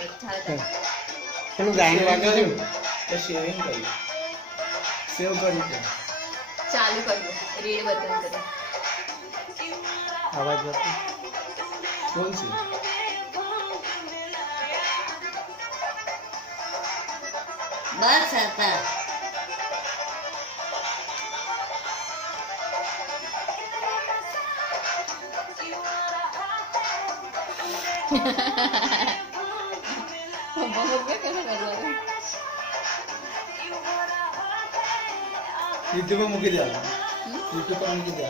चलो गायन वागा दो तो शेयरिंग करी सेव करी थे चालू कर दो रीड बटन करो आवाज जाती कौन सी बस आता यूट्यूब में मुझे दिया यूट्यूब पर मुझे दिया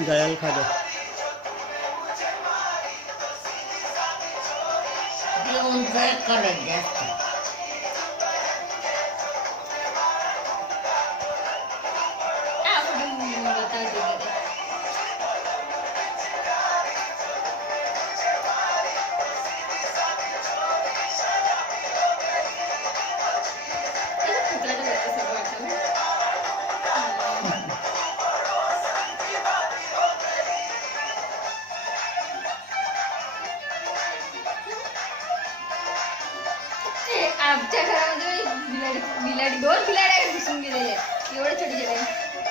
गयल खा दो उनसे करे जास्त आमच्या घरामध्ये बिलाडी दोन बिलाड्या दिसून गेलेल्या एवढे छोटे छोटे